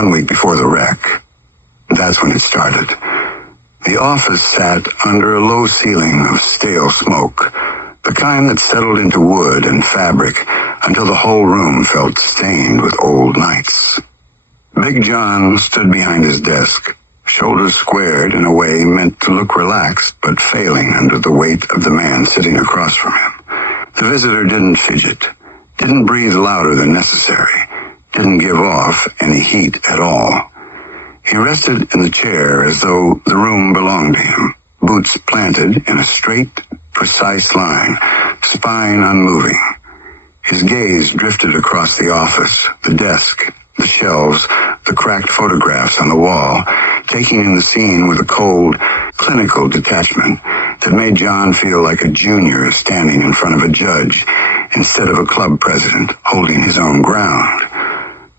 1 week before the wreck. That's when it started. The office sat under a low ceiling of stale smoke, the kind that settled into wood and fabric until the whole room felt stained with old nights. Big John stood behind his desk, shoulders squared in a way meant to look relaxed but failing under the weight of the man sitting across from him. The visitor didn't fidget, didn't breathe louder than necessary, didn't give off any heat at all. He rested in the chair as though the room belonged to him, boots planted in a straight, precise line, spine unmoving. His gaze drifted across the office, the desk, the shelves, the cracked photographs on the wall, taking in the scene with a cold, clinical detachment that made John feel like a junior standing in front of a judge instead of a club president holding his own ground.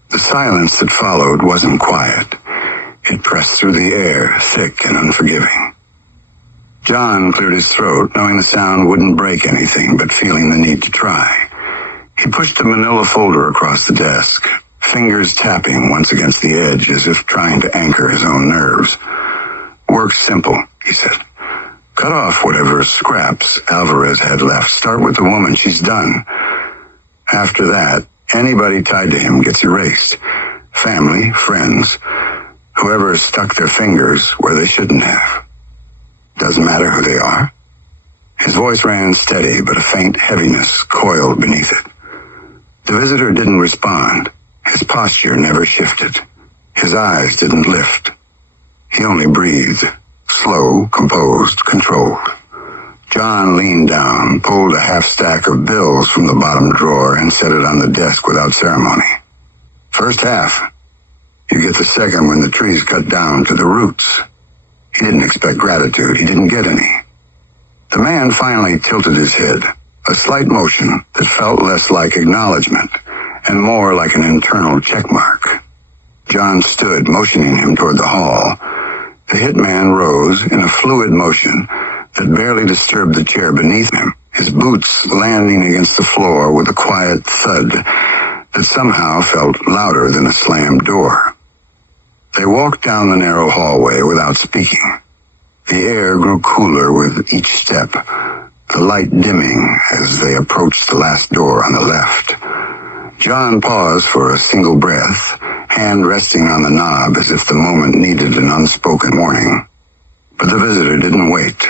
The silence that followed wasn't quiet. It pressed through the air, thick and unforgiving. John cleared his throat, knowing the sound wouldn't break anything, but feeling the need to try. He pushed a manila folder across the desk, fingers tapping once against the edge as if trying to anchor his own nerves. "Work's simple," he said. "Cut off whatever scraps Alvarez had left. Start with the woman. She's done. After that, anybody tied to him gets erased. Family, friends, whoever stuck their fingers where they shouldn't have. Doesn't matter who they are." His voice ran steady, but a faint heaviness coiled beneath it. The visitor didn't respond. His posture never shifted. His eyes didn't lift. He only breathed, slow, composed, controlled. John leaned down, pulled a half stack of bills from the bottom drawer, and set it on the desk without ceremony. "First half. You get the second when the tree's cut down to the roots." He didn't expect gratitude. He didn't get any. The man finally tilted his head, a slight motion that felt less like acknowledgement and more like an internal checkmark. John stood, motioning him toward the hall. The hitman rose in a fluid motion that barely disturbed the chair beneath him, his boots landing against the floor with a quiet thud that somehow felt louder than a slammed door. They walked down the narrow hallway without speaking. The air grew cooler with each step, the light dimming as they approached the last door on the left. John paused for a single breath, hand resting on the knob as if the moment needed an unspoken warning. But the visitor didn't wait.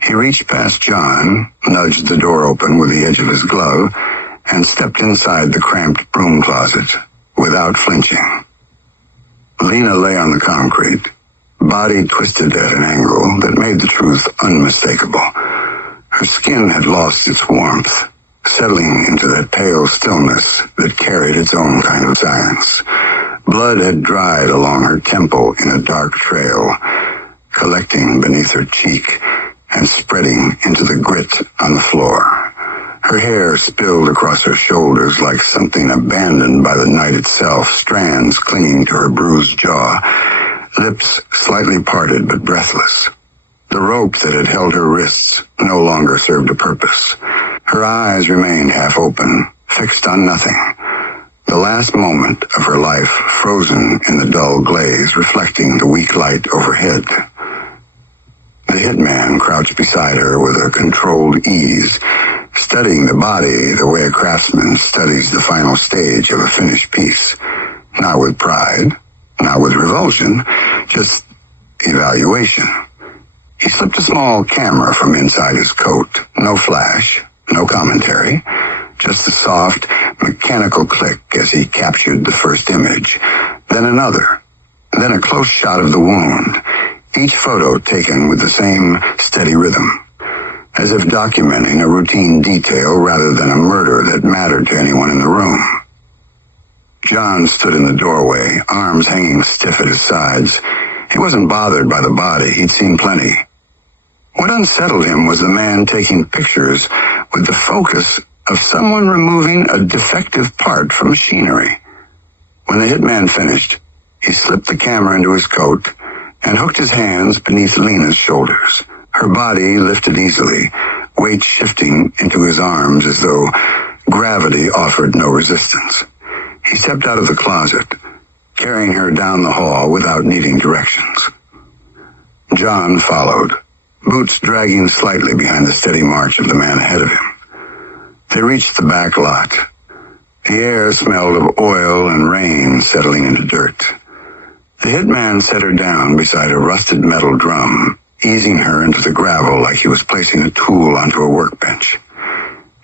He reached past John, nudged the door open with the edge of his glove, and stepped inside the cramped broom closet without flinching. Lena lay on the concrete, body twisted at an angle that made the truth unmistakable. Her skin had lost its warmth, settling into that pale stillness that carried its own kind of silence. Blood had dried along her temple in a dark trail, collecting beneath her cheek and spreading into the grit on the floor. Her hair spilled across her shoulders like something abandoned by the night itself, strands clinging to her bruised jaw, lips slightly parted but breathless. The rope that had held her wrists no longer served a purpose. Her eyes remained half open, fixed on nothing. The last moment of her life frozen in the dull glaze, reflecting the weak light overhead. The hitman crouched beside her with a controlled ease, studying the body the way a craftsman studies the final stage of a finished piece. Not with pride, not with revulsion, just evaluation. He slipped a small camera from inside his coat. No flash, no commentary, just a soft, mechanical click as he captured the first image, then another, then a close shot of the wound, each photo taken with the same steady rhythm, as if documenting a routine detail rather than a murder that mattered to anyone in the room. John stood in the doorway, arms hanging stiff at his sides. He wasn't bothered by the body. He'd seen plenty. What unsettled him was the man taking pictures with the focus of someone removing a defective part from machinery. When the hitman finished, he slipped the camera into his coat and hooked his hands beneath Lena's shoulders. Her body lifted easily, weight shifting into his arms as though gravity offered no resistance. He stepped out of the closet, carrying her down the hall without needing directions. John followed, boots dragging slightly behind the steady march of the man ahead of him. They reached the back lot. The air smelled of oil and rain settling into dirt. The hitman set her down beside a rusted metal drum, easing her into the gravel like he was placing a tool onto a workbench.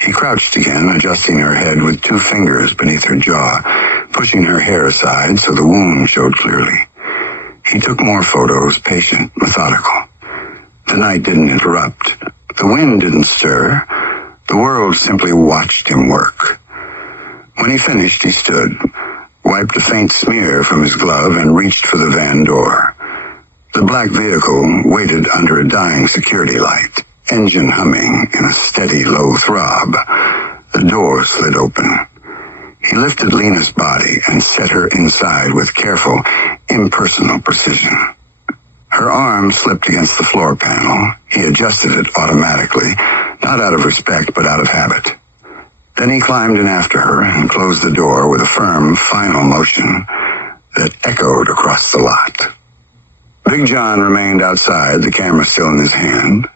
He crouched again, adjusting her head with 2 fingers beneath her jaw, pushing her hair aside so the wound showed clearly. He took more photos, patient, methodical. The night didn't interrupt. The wind didn't stir. The world simply watched him work. When he finished, he stood, wiped a faint smear from his glove, and reached for the van door. The black vehicle waited under a dying security light, engine humming in a steady, low throb. The door slid open. He lifted Lena's body and set her inside with careful, impersonal precision. Her arm slipped against the floor panel. He adjusted it automatically, not out of respect, but out of habit. Then he climbed in after her and closed the door with a firm, final motion that echoed across the lot. Big John remained outside, the camera still in his hand.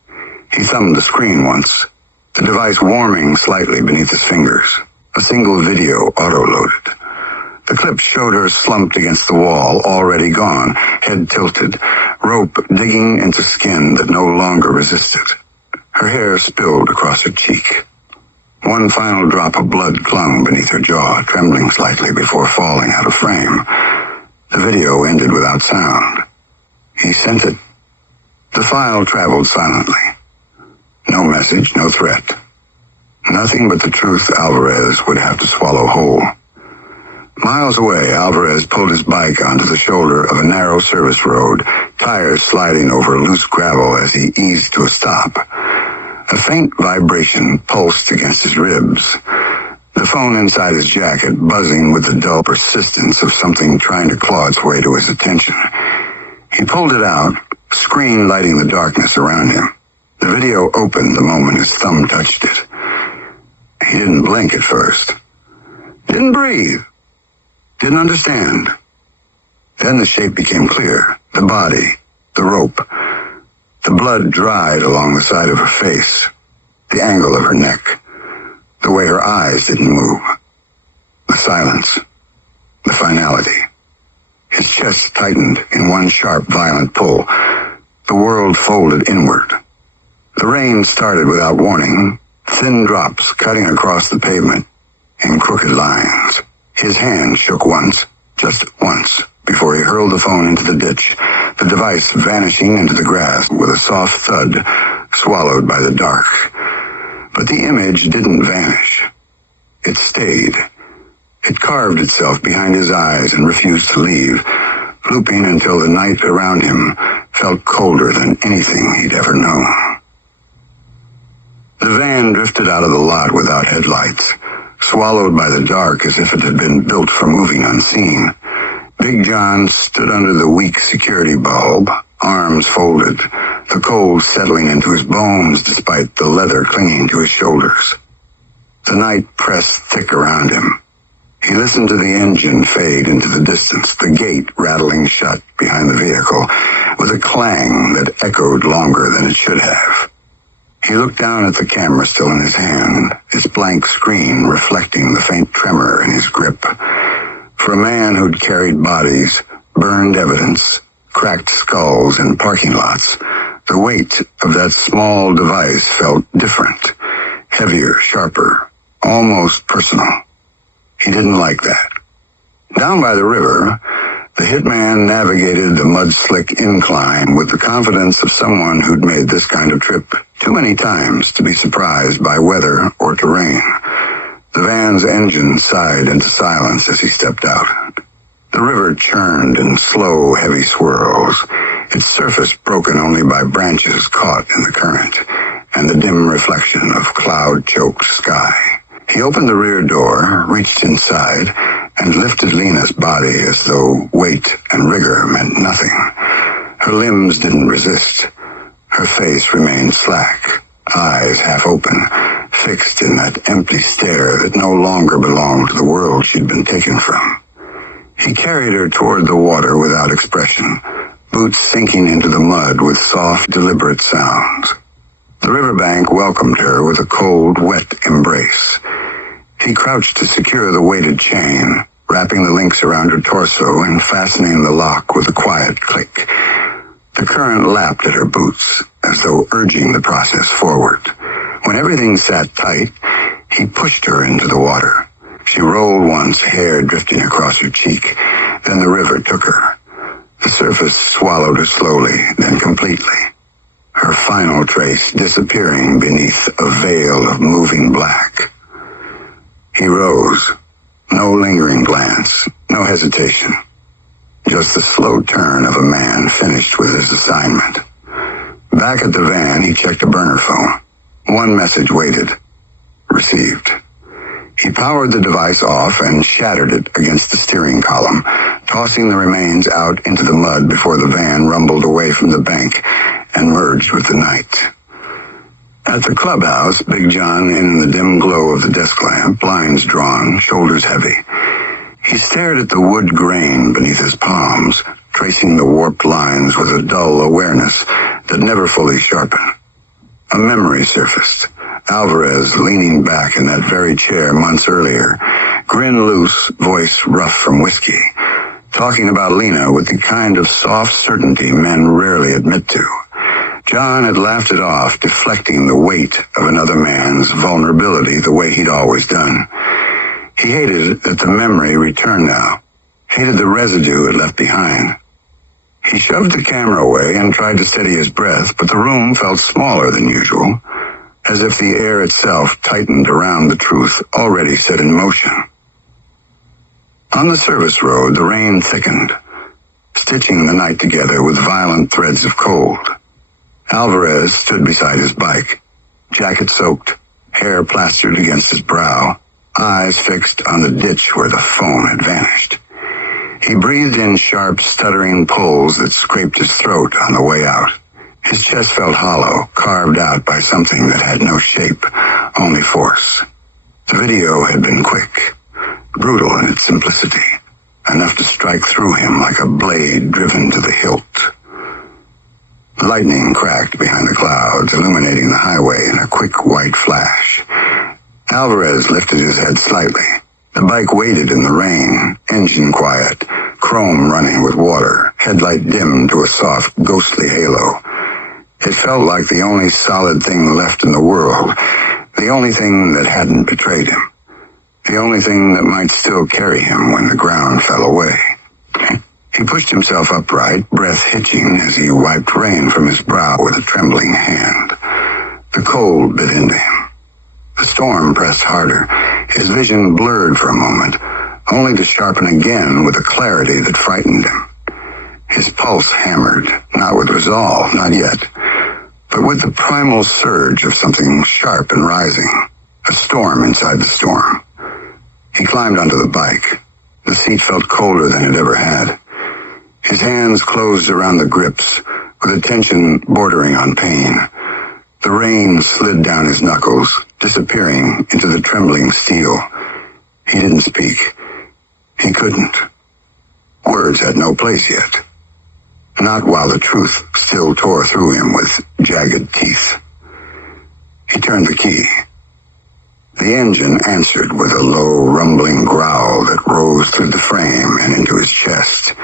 He thumbed the screen once, the device warming slightly beneath his fingers. A single video auto-loaded. The clip showed her slumped against the wall, already gone, head tilted, rope digging into skin that no longer resisted. Her hair spilled across her cheek. One final drop of blood clung beneath her jaw, trembling slightly before falling out of frame. The video ended without sound. He sent it. The file traveled silently. No message, no threat. Nothing but the truth Alvarez would have to swallow whole. Miles away, Alvarez pulled his bike onto the shoulder of a narrow service road, tires sliding over loose gravel as he eased to a stop. A faint vibration pulsed against his ribs. The phone inside his jacket buzzing with the dull persistence of something trying to claw its way to his attention. He pulled it out, screen lighting the darkness around him. The video opened the moment his thumb touched it. He didn't blink at first. Didn't breathe. Didn't understand. Then the shape became clear. The body. The rope. The blood dried along the side of her face. The angle of her neck. The way her eyes didn't move. The silence. The finality. His chest tightened in one sharp, violent pull. The world folded inward. The rain started without warning, thin drops cutting across the pavement in crooked lines. His hand shook once, just once, before he hurled the phone into the ditch, the device vanishing into the grass with a soft thud, swallowed by the dark. But the image didn't vanish. It stayed. It carved itself behind his eyes and refused to leave, looping until the night around him felt colder than anything he'd ever known. The van drifted out of the lot without headlights, swallowed by the dark as if it had been built for moving unseen. Big John stood under the weak security bulb, arms folded, the cold settling into his bones despite the leather clinging to his shoulders. The night pressed thick around him. He listened to the engine fade into the distance, the gate rattling shut behind the vehicle, with a clang that echoed longer than it should have. He looked down at the camera still in his hand, its blank screen reflecting the faint tremor in his grip. For a man who'd carried bodies, burned evidence, cracked skulls in parking lots, the weight of that small device felt different, heavier, sharper, almost personal. He didn't like that. Down by the river, the hitman navigated the mud-slick incline with the confidence of someone who'd made this kind of trip too many times to be surprised by weather or terrain. The van's engine sighed into silence as he stepped out. The river churned in slow, heavy swirls, its surface broken only by branches caught in the current and the dim reflection of cloud-choked sky. He opened the rear door, reached inside, and lifted Lena's body as though weight and rigor meant nothing. Her limbs didn't resist. Her face remained slack, eyes half open, fixed in that empty stare that no longer belonged to the world she'd been taken from. He carried her toward the water without expression, boots sinking into the mud with soft, deliberate sounds. The riverbank welcomed her with a cold, wet embrace. He crouched to secure the weighted chain, wrapping the links around her torso and fastening the lock with a quiet click. The current lapped at her boots, as though urging the process forward. When everything sat tight, he pushed her into the water. She rolled once, hair drifting across her cheek. Then the river took her. The surface swallowed her slowly, then completely, her final trace disappearing beneath a veil of moving black. He rose. No lingering glance, no hesitation. Just the slow turn of a man finished with his assignment. Back at the van, he checked a burner phone. One message waited. Received. He powered the device off and shattered it against the steering column, tossing the remains out into the mud before the van rumbled away from the bank and merged with the night. At the clubhouse, Big John, in the dim glow of the desk lamp, blinds drawn, shoulders heavy. He stared at the wood grain beneath his palms, tracing the warped lines with a dull awareness that never fully sharpened. A memory surfaced. Alvarez leaning back in that very chair months earlier, grin loose, voice rough from whiskey, talking about Lena with the kind of soft certainty men rarely admit to. John had laughed it off, deflecting the weight of another man's vulnerability the way he'd always done. He hated that the memory returned now, hated the residue it left behind. He shoved the camera away and tried to steady his breath, but the room felt smaller than usual, as if the air itself tightened around the truth already set in motion. On the service road, the rain thickened, stitching the night together with violent threads of cold. Alvarez stood beside his bike, jacket soaked, hair plastered against his brow, eyes fixed on the ditch where the phone had vanished. He breathed in sharp, stuttering pulls that scraped his throat on the way out. His chest felt hollow, carved out by something that had no shape, only force. The video had been quick, brutal in its simplicity, enough to strike through him like a blade driven to the hilt. Lightning cracked behind the clouds, illuminating the highway in a quick white flash. Alvarez lifted his head slightly. The bike waited in the rain, engine quiet, chrome running with water, headlight dimmed to a soft, ghostly halo. It felt like the only solid thing left in the world, the only thing that hadn't betrayed him, the only thing that might still carry him when the ground fell away. He pushed himself upright, breath hitching as he wiped rain from his brow with a trembling hand. The cold bit into him. The storm pressed harder. His vision blurred for a moment, only to sharpen again with a clarity that frightened him. His pulse hammered, not with resolve, not yet, but with the primal surge of something sharp and rising, a storm inside the storm. He climbed onto the bike. The seat felt colder than it ever had. His hands closed around the grips, with a tension bordering on pain. The rain slid down his knuckles, disappearing into the trembling steel. He didn't speak. He couldn't. Words had no place yet. Not while the truth still tore through him with jagged teeth. He turned the key. The engine answered with a low, rumbling growl that rose through the frame and into his chest,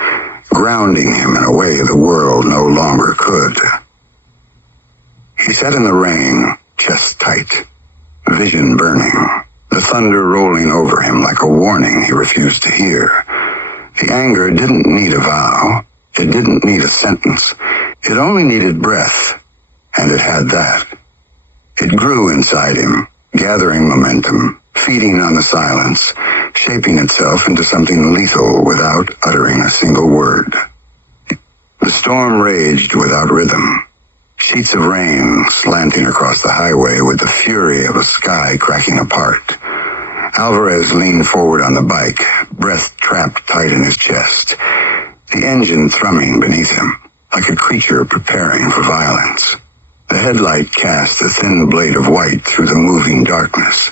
grounding him in a way the world no longer could. He sat in the rain, chest tight, vision burning, the thunder rolling over him like a warning he refused to hear. The anger didn't need a vow. It didn't need a sentence. It only needed breath, and it had that. It grew inside him, gathering momentum, feeding on the silence, shaping itself into something lethal without uttering a single word. The storm raged without rhythm. Sheets of rain slanting across the highway with the fury of a sky cracking apart. Alvarez leaned forward on the bike, breath trapped tight in his chest, the engine thrumming beneath him, like a creature preparing for violence. The headlight cast a thin blade of white through the moving darkness,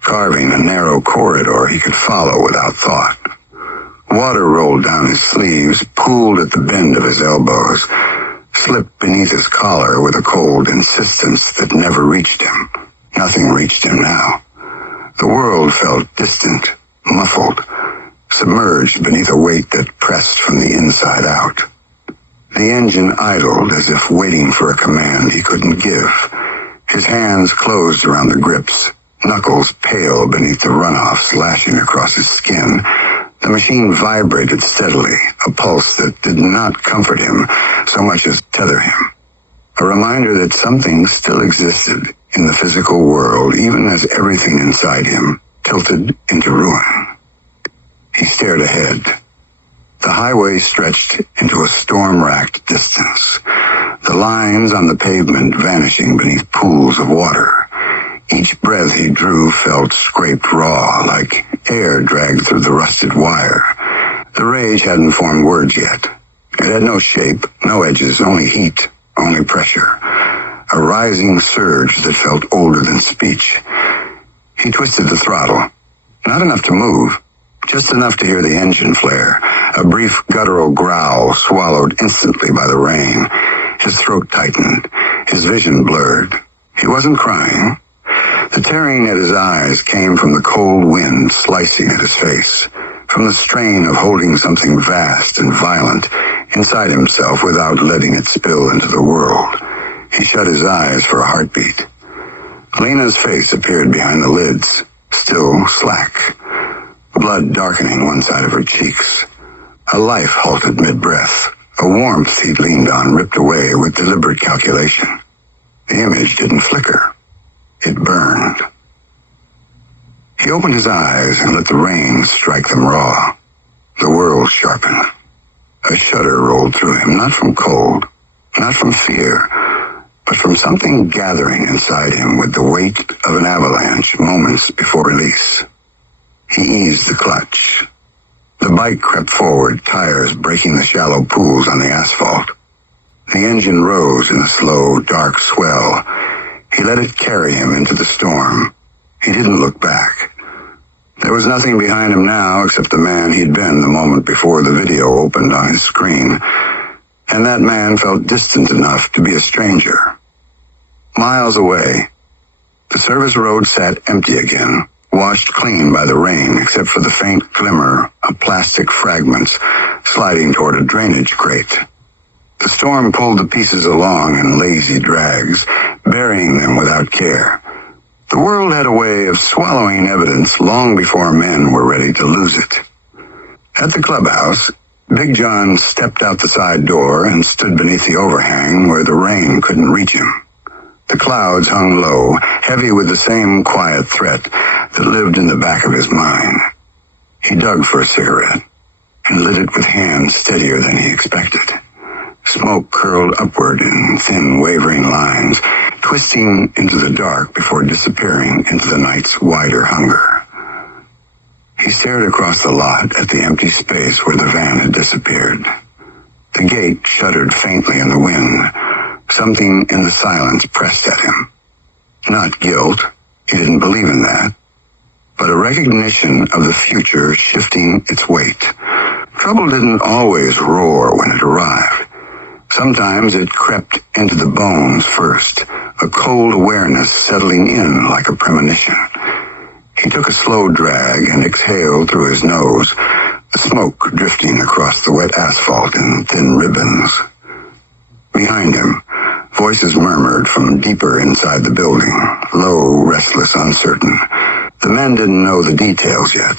carving a narrow corridor he could follow without thought. Water rolled down his sleeves, pooled at the bend of his elbows, slipped beneath his collar with a cold insistence that never reached him. Nothing reached him now. The world felt distant, muffled, submerged beneath a weight that pressed from the inside out. The engine idled as if waiting for a command he couldn't give. His hands closed around the grips, knuckles pale beneath the runoffs lashing across his skin. The machine vibrated steadily, a pulse that did not comfort him so much as tether him. A reminder that something still existed in the physical world, even as everything inside him tilted into ruin. He stared ahead. The highway stretched into a storm-racked distance, the lines on the pavement vanishing beneath pools of water. Each breath he drew felt scraped raw, like air dragged through the rusted wire. The rage hadn't formed words yet. It had no shape, no edges, only heat, only pressure. A rising surge that felt older than speech. He twisted the throttle. Not enough to move, just enough to hear the engine flare. A brief guttural growl swallowed instantly by the rain. His throat tightened, his vision blurred. He wasn't crying. The tearing at his eyes came from the cold wind slicing at his face, from the strain of holding something vast and violent inside himself without letting it spill into the world. He shut his eyes for a heartbeat. Lena's face appeared behind the lids, still slack, blood darkening one side of her cheeks. A life halted mid-breath. A warmth he'd leaned on ripped away with deliberate calculation. The image didn't flicker. It burned. He opened his eyes and let the rain strike them raw. The world sharpened. A shudder rolled through him, not from cold, not from fear, but from something gathering inside him with the weight of an avalanche moments before release. He eased the clutch. The bike crept forward, tires breaking the shallow pools on the asphalt. The engine rose in a slow, dark swell. He let it carry him into the storm. He didn't look back. There was nothing behind him now except the man he'd been the moment before the video opened on his screen. And that man felt distant enough to be a stranger. Miles away, the service road sat empty again, washed clean by the rain except for the faint glimmer of plastic fragments sliding toward a drainage grate. The storm pulled the pieces along in lazy drags, burying them without care. The world had a way of swallowing evidence long before men were ready to lose it. At the clubhouse, Big John stepped out the side door and stood beneath the overhang where the rain couldn't reach him. The clouds hung low, heavy with the same quiet threat that lived in the back of his mind. He dug for a cigarette and lit it with hands steadier than he expected. Smoke curled upward in thin, wavering lines, twisting into the dark before disappearing into the night's wider hunger. He stared across the lot at the empty space where the van had disappeared. The gate shuddered faintly in the wind. Something in the silence pressed at him. Not guilt, he didn't believe in that, but a recognition of the future shifting its weight. Trouble didn't always roar when it arrived. Sometimes it crept into the bones first, a cold awareness settling in like a premonition. He took a slow drag and exhaled through his nose, the smoke drifting across the wet asphalt in thin ribbons. Behind him, voices murmured from deeper inside the building, low, restless, uncertain. The men didn't know the details yet.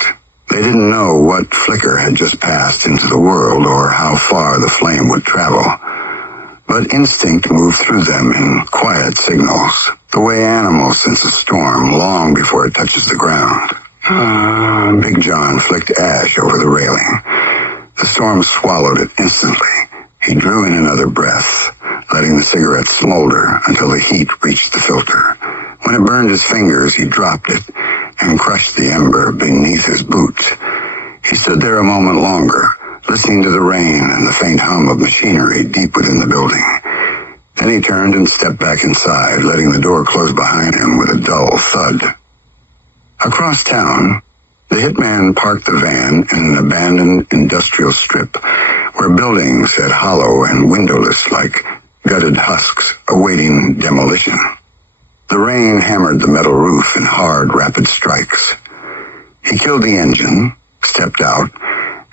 They didn't know what flicker had just passed into the world or how far the flame would travel. But instinct moved through them in quiet signals, the way animals sense a storm long before it touches the ground. Big John flicked ash over the railing. The storm swallowed it instantly. He drew in another breath, letting the cigarette smolder until the heat reached the filter. When it burned his fingers, he dropped it and crushed the ember beneath his boot. He stood there a moment longer, listening to the rain and the faint hum of machinery deep within the building. Then he turned and stepped back inside, letting the door close behind him with a dull thud. Across town, The hitman parked the van in an abandoned industrial strip where buildings sat hollow and windowless like gutted husks awaiting demolition. The rain hammered the metal roof in hard, rapid strikes. He killed the engine, stepped out,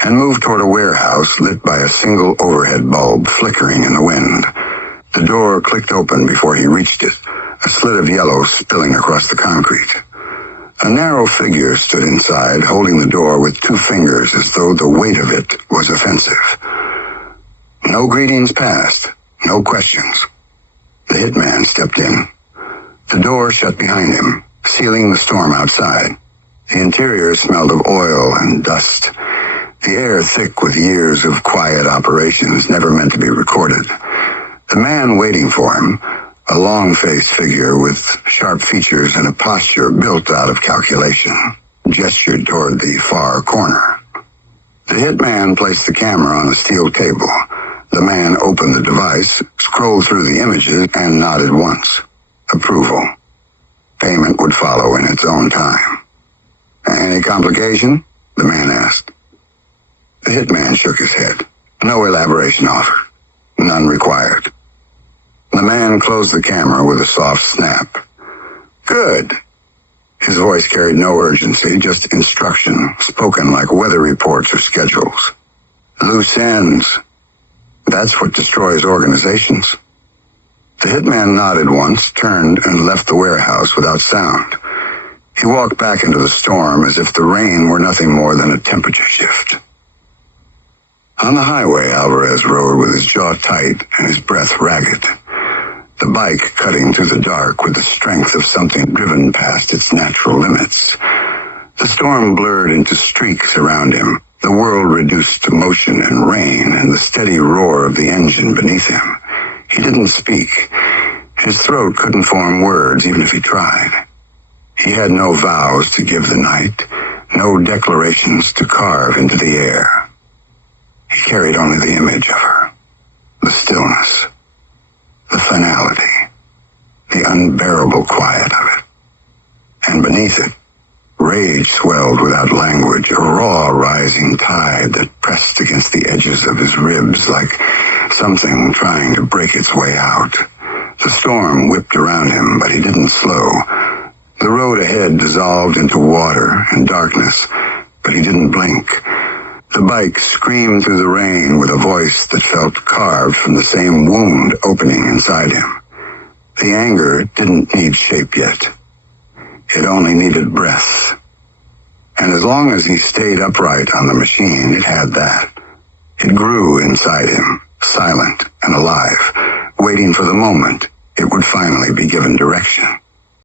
and moved toward a warehouse lit by a single overhead bulb flickering in the wind. The door clicked open before he reached it, a slit of yellow spilling across the concrete. A narrow figure stood inside, holding the door with two fingers as though the weight of it was offensive. No greetings passed, no questions. The hitman stepped in. The door shut behind him, sealing the storm outside. The interior smelled of oil and dust, the air thick with years of quiet operations never meant to be recorded. The man waiting for him, a long-faced figure with sharp features and a posture built out of calculation, gestured toward the far corner. The hitman placed the camera on a steel table. The man opened the device, scrolled through the images, and nodded once. Approval. Payment would follow in its own time. Any complication? The man asked. The hitman shook his head. No elaboration offered. None required. The man closed the camera with a soft snap. Good. His voice carried no urgency, just instruction, spoken like weather reports or schedules. Loose ends. That's what destroys organizations. The hitman nodded once, turned, and left the warehouse without sound. He walked back into the storm as if the rain were nothing more than a temperature shift. On the highway, Alvarez rode with his jaw tight and his breath ragged. The bike cutting through the dark with the strength of something driven past its natural limits. The storm blurred into streaks around him, the world reduced to motion and rain and the steady roar of the engine beneath him. He didn't speak. His throat couldn't form words even if he tried. He had no vows to give the night, no declarations to carve into the air. He carried only the image of her, the stillness, the finality, the unbearable quiet of it. And beneath it, rage swelled without language, a raw rising tide that pressed against the edges of his ribs like something trying to break its way out. The storm whipped around him, but he didn't slow. The road ahead dissolved into water and darkness, but he didn't blink. The bike screamed through the rain with a voice that felt carved from the same wound opening inside him. The anger didn't need shape yet. It only needed breath. And as long as he stayed upright on the machine, it had that. It grew inside him, silent and alive, waiting for the moment it would finally be given direction.